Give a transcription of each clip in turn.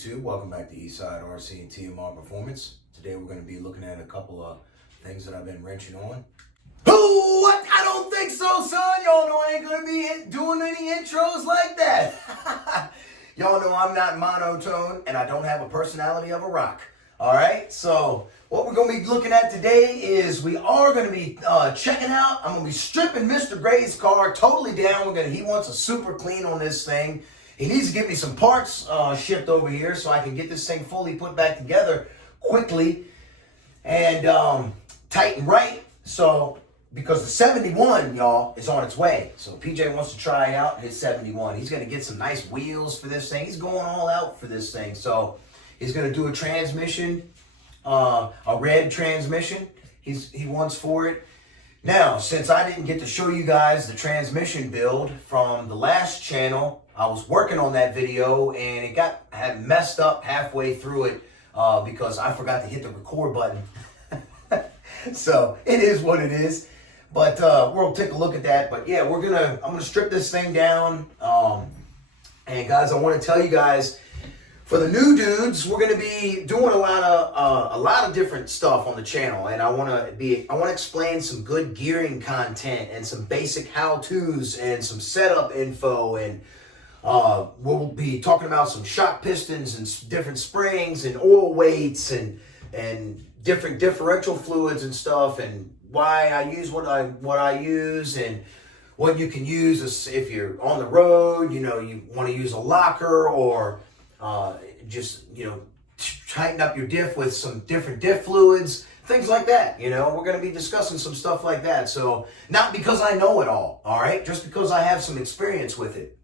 YouTube? Welcome back to Eastside RC and TMR Performance. Today we're going to be looking at a couple of things that I've been wrenching on. Oh, what? I don't think so, son. Y'all know I ain't going to be doing any intros like that. Y'all know I'm not monotone and I don't have a personality of a rock. All right, so what we're going to be looking at today is we are going to be checking out. I'm going to be stripping Mr. Gray's car totally down. He wants a super clean on this thing. He needs to get me some parts shipped over here so I can get this thing fully put back together quickly and tight and right. So, because the 71, y'all, is on its way. So PJ wants to try out his 71. He's going to get some nice wheels for this thing. He's going all out for this thing. So he's going to do a transmission, a red transmission. He wants for it. Now, since I didn't get to show you guys the transmission build from the last channel, I was working on that video and it had messed up halfway through it because I forgot to hit the record button. So it is what it is. But we'll take a look at that. But yeah, I'm gonna strip this thing down. And guys, I want to tell you guys, for the new dudes, we're gonna be doing a lot of different stuff on the channel, and I want to explain some good gearing content and some basic how-tos and some setup info, and we'll be talking about some shock pistons and different springs and oil weights and different differential fluids and stuff, and why I use what I use, and what you can use if you're on the road. You know, you want to use a locker or just, tighten up your diff with some different diff fluids, things like that. We're going to be discussing some stuff like that. So not because I know it all right, just because I have some experience with it.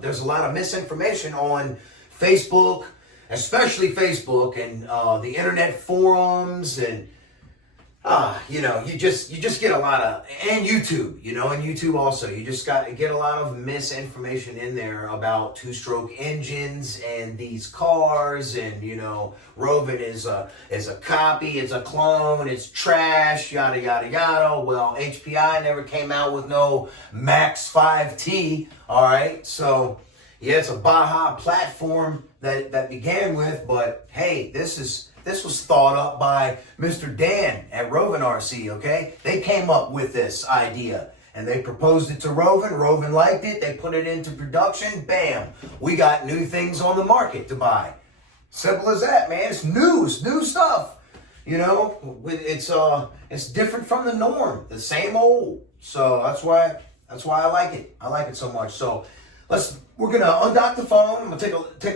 There's a lot of misinformation on Facebook, especially Facebook and the internet forums, and you just get a lot of, and YouTube, and YouTube also, you just get a lot of misinformation in there about two-stroke engines and these cars, and Rovan is a copy, it's a clone, it's trash, yada yada yada. Well, HPI never came out with no MaxT. All right, so yeah, it's a Baja platform that began with, but hey, this was thought up by Mr. Dan at Rovan RC, okay? They came up with this idea, and they proposed it to Rovan. Rovan liked it. They put it into production. Bam! We got new things on the market to buy. Simple as that, man. It's new stuff. It's different from the norm. The same old. So that's why I like it. I like it so much. So we're gonna undock the phone. We're gonna take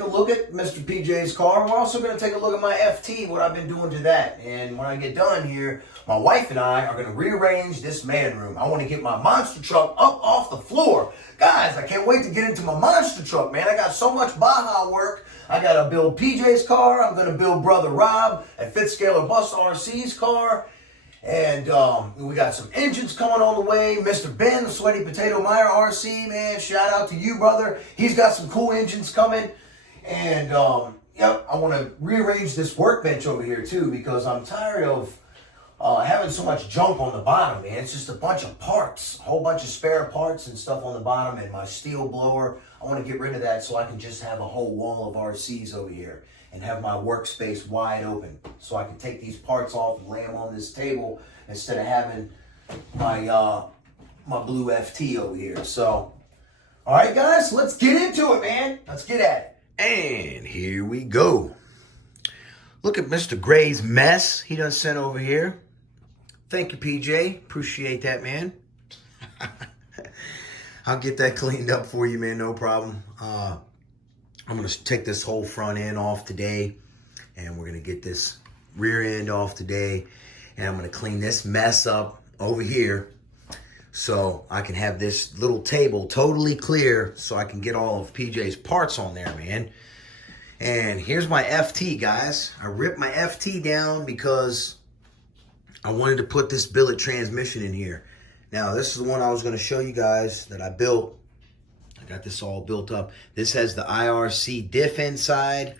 a look at Mr. PJ's car. We're also gonna take a look at my FT, what I've been doing to that. And when I get done here, my wife and I are gonna rearrange this man room. I want to get my monster truck up off the floor. Guys, I can't wait to get into my monster truck, man. I got so much Baja work. I gotta build PJ's car. I'm gonna build Brother Rob at Fitzscaler Bus RC's car. And we got some engines coming on the way. Mr. Ben, the Sweaty Potato Meyer RC, man, shout out to you, brother. He's got some cool engines coming. And, yep, I want to rearrange this workbench over here, too, because I'm tired of having so much junk on the bottom, man. It's just a bunch of parts, a whole bunch of spare parts and stuff on the bottom, and my steel blower. I want to get rid of that so I can just have a whole wall of RCs over here and have my workspace wide open, so I can take these parts off and lay them on this table instead of having my blue FT over here. So, all right, guys, let's get into it, man. Let's get at it. And here we go. Look at Mr. Gray's mess he done sent over here. Thank you, PJ. Appreciate that, man. I'll get that cleaned up for you, man. No problem. I'm going to take this whole front end off today, and we're going to get this rear end off today, and I'm going to clean this mess up over here so I can have this little table totally clear so I can get all of PJ's parts on there, man. And here's my FT, guys. I ripped my FT down because I wanted to put this billet transmission in here. Now, this is the one I was going to show you guys that I built. Got this all built up. This has the IRC diff inside.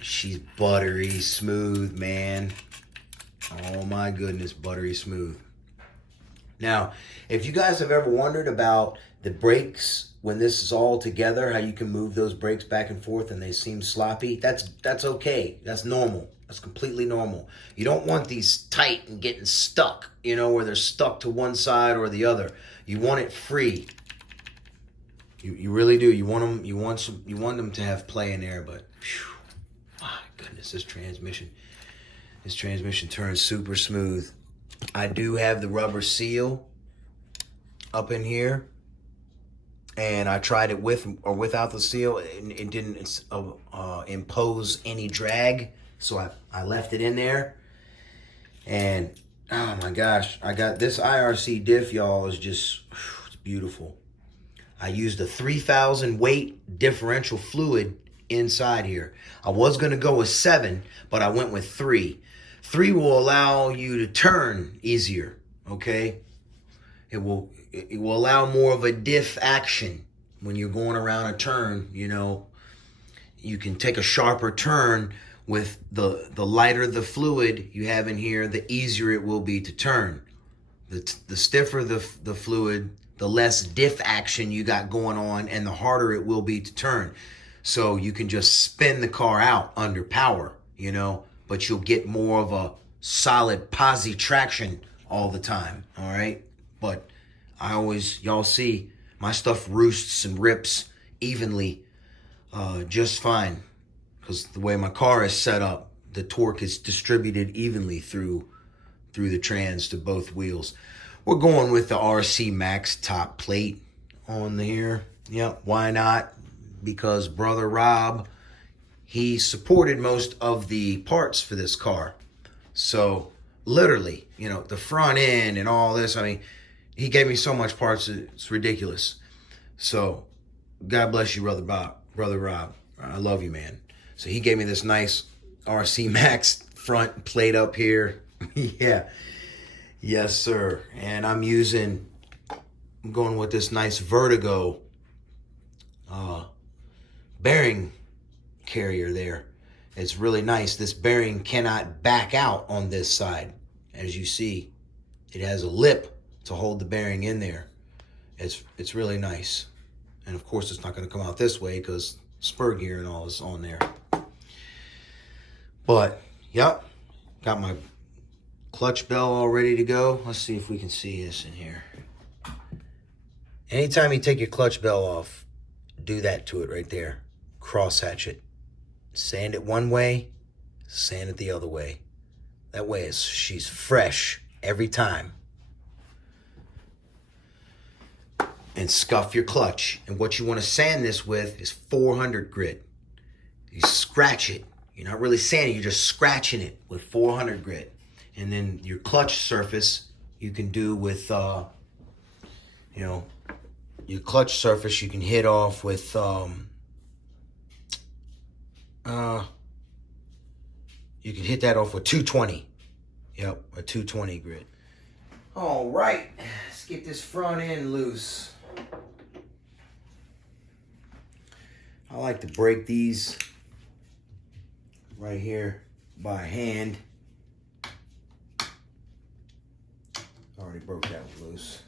She's buttery smooth, man. Oh my goodness, buttery smooth. Now, if you guys have ever wondered about the brakes when this is all together, how you can move those brakes back and forth and they seem sloppy, that's okay. That's normal. That's completely normal. You don't want these tight and getting stuck, you know, where they're stuck to one side or the other. You want it free. You really do. You want them to have play in there, but whew, my goodness, this transmission turns super smooth. I do have the rubber seal up in here, and I tried it with or without the seal. It didn't impose any drag, so I left it in there. And oh my gosh, I got this IRC diff, y'all, is just, it's beautiful. I used a 3,000 weight differential fluid inside here. I was going to go with 7, but I went with 3. 3 will allow you to turn easier, okay? It will allow more of a diff action when you're going around a turn, you know. You can take a sharper turn with the lighter the fluid you have in here, the easier it will be to turn. The stiffer the fluid, the less diff action you got going on, and the harder it will be to turn. So you can just spin the car out under power, you know, but you'll get more of a solid posi traction all the time, all right? But y'all see, my stuff roosts and rips evenly just fine, because the way my car is set up, the torque is distributed evenly through the trans to both wheels. We're going with the RC Max top plate on here. Yep, why not? Because brother Rob, he supported most of the parts for this car. So literally, you know, the front end and all this, I mean, he gave me so much parts, it's ridiculous. So God bless you, brother Rob. I love you, man. So he gave me this nice RC Max front plate up here. Yeah. Yes, sir. And I'm going with this nice Vertigo bearing carrier there. It's really nice. This bearing cannot back out on this side. As you see, it has a lip to hold the bearing in there. It's really nice. And of course, it's not going to come out this way because spur gear and all is on there. But, yep, got my clutch bell all ready to go. Let's see if we can see this in here. Anytime you take your clutch bell off, do that to it right there. Cross hatch it. Sand it one way, sand it the other way. That way she's fresh every time. And scuff your clutch. And what you want to sand this with is 400 grit. You scratch it. You're not really sanding, you're just scratching it with 400 grit. And then your clutch surface, you can do with, you know, your clutch surface you can hit off with, you can hit that off with 220. Yep, a 220 grit. All right, let's get this front end loose. I like to break these right here by hand. Already broke that one loose.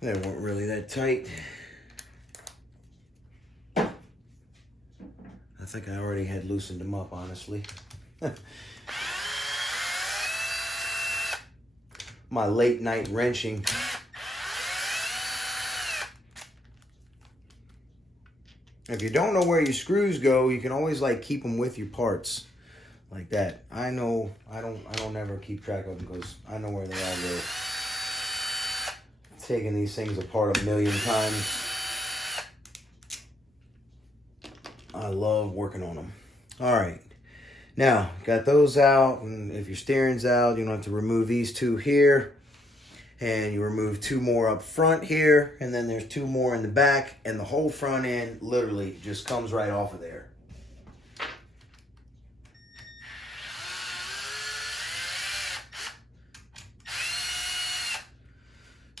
They weren't really that tight. I think I already had loosened them up, honestly. My late night wrenching. If you don't know where your screws go, you can always like keep them with your parts, like that. I know I don't ever keep track of them because I know where they all go. Taking these things apart a million times. I love working on them. All right, now got those out, and if your steering's out, you don't have to remove these two here. And you remove 2 more up front here, and then there's 2 more in the back, and the whole front end literally just comes right off of there.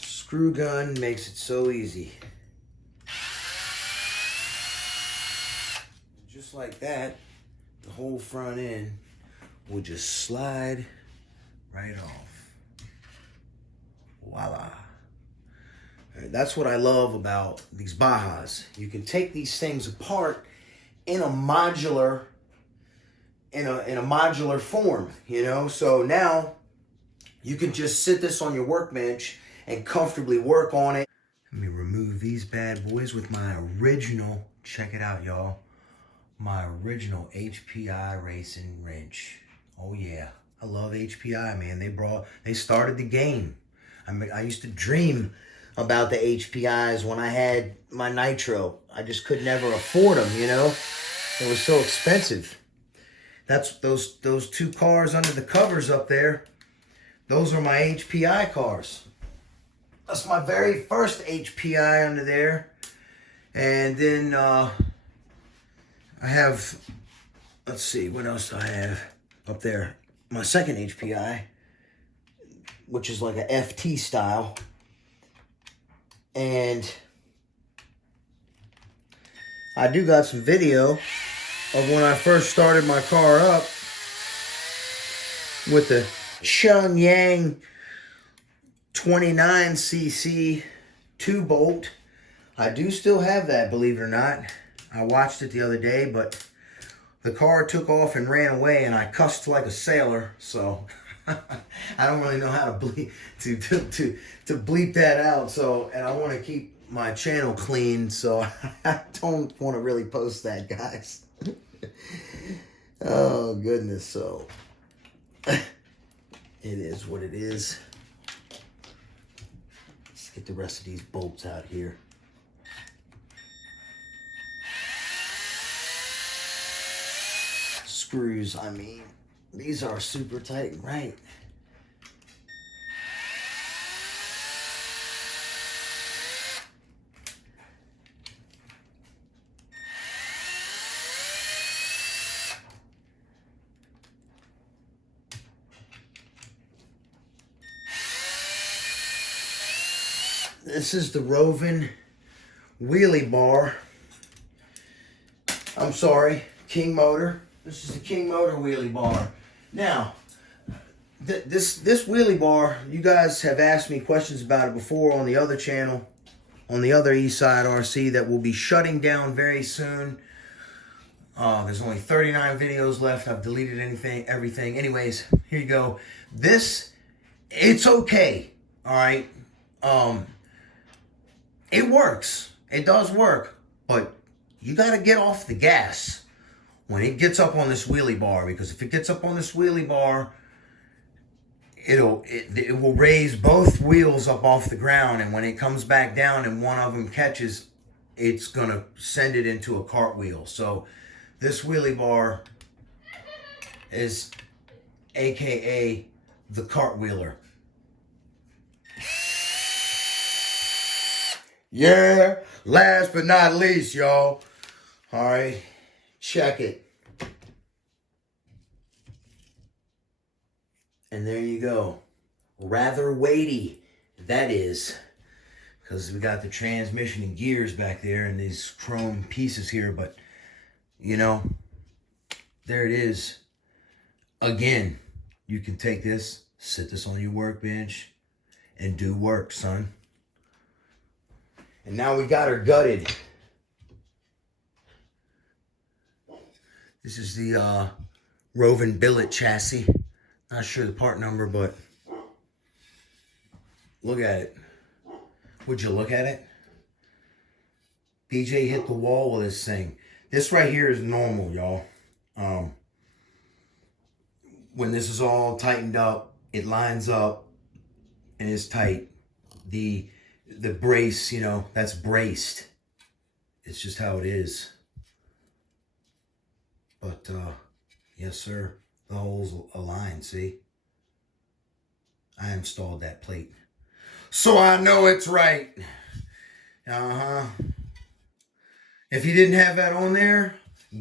Screw gun makes it so easy. Just like that, the whole front end will just slide right off. Voila. That's what I love about these Bajas. You can take these things apart in a modular form, you know. So now you can just sit this on your workbench and comfortably work on it. Let me remove these bad boys with my original, check it out, y'all, my original HPI racing wrench. Oh yeah, I love HPI, man. They started the game. I used to dream about the HPIs when I had my Nitro. I just could never afford them, you know. It was so expensive. That's those two cars under the covers up there. Those are my HPI cars. That's my very first HPI under there. And then I have, let's see, what else do I have up there? My second HPI, which is like a FT style. And I do got some video of when I first started my car up with the Shenyang 29cc 2-bolt. I do still have that, believe it or not. I watched it the other day, but the car took off and ran away, and I cussed like a sailor, so I don't really know how to bleep to bleep that out. So, and I want to keep my channel clean, so I don't want to really post that, guys. Oh goodness, so it is what it is. Let's get the rest of these bolts out here. Screws, I mean, these are super tight, right? This is the Rovan wheelie bar. I'm sorry, King Motor. This is the King Motor wheelie bar. Now, this wheelie bar, you guys have asked me questions about it before on the other channel, on the other Eastside RC that will be shutting down very soon. There's only 39 videos left. I've deleted everything. Anyways, here you go. This, it's okay. All right. It works. It does work, but you got to get off the gas when it gets up on this wheelie bar, because if it gets up on this wheelie bar, it will raise both wheels up off the ground, and when it comes back down and one of them catches, it's gonna send it into a cartwheel. So this wheelie bar is AKA the cartwheeler. Yeah, last but not least, y'all. All right, check it. And there you go. Rather weighty, that is, because we got the transmission and gears back there and these chrome pieces here, but you know, there it is. Again, you can take this, sit this on your workbench, and do work, son. And now we got her gutted. This is the Rovan billet chassis. Not sure the part number, but look at it. Would you look at it? PJ hit the wall with this thing. This right here is normal, y'all. When this is all tightened up, it lines up and is tight. The brace, you know, that's braced. It's just how it is. But yes, sir. The holes align, see? I installed that plate. So I know it's right. If you didn't have that on there,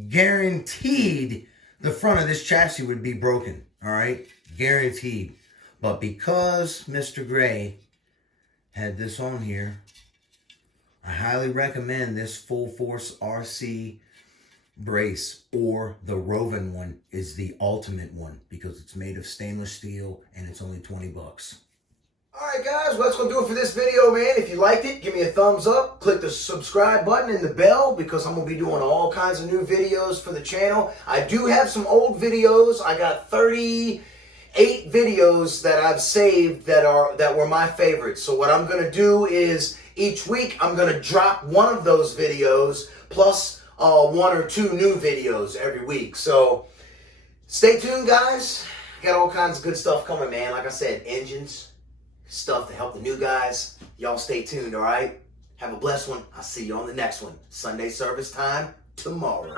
guaranteed the front of this chassis would be broken. All right? Guaranteed. But because Mr. Gray had this on here, I highly recommend this Full Force RC brace, or the Rovan one is the ultimate one because it's made of stainless steel and it's only 20 bucks. Alright guys, well, that's going to do it for this video, man. If you liked it, give me a thumbs up. Click the subscribe button and the bell because I'm going to be doing all kinds of new videos for the channel. I do have some old videos. I got 38 videos that I've saved that were my favorites. So what I'm going to do is each week I'm going to drop one of those videos plus one or two new videos every week. So stay tuned, guys. Got all kinds of good stuff coming, man. Like I said, engines, stuff to help the new guys. Y'all stay tuned, all right? Have a blessed one. I'll see you on the next one. Sunday service time tomorrow.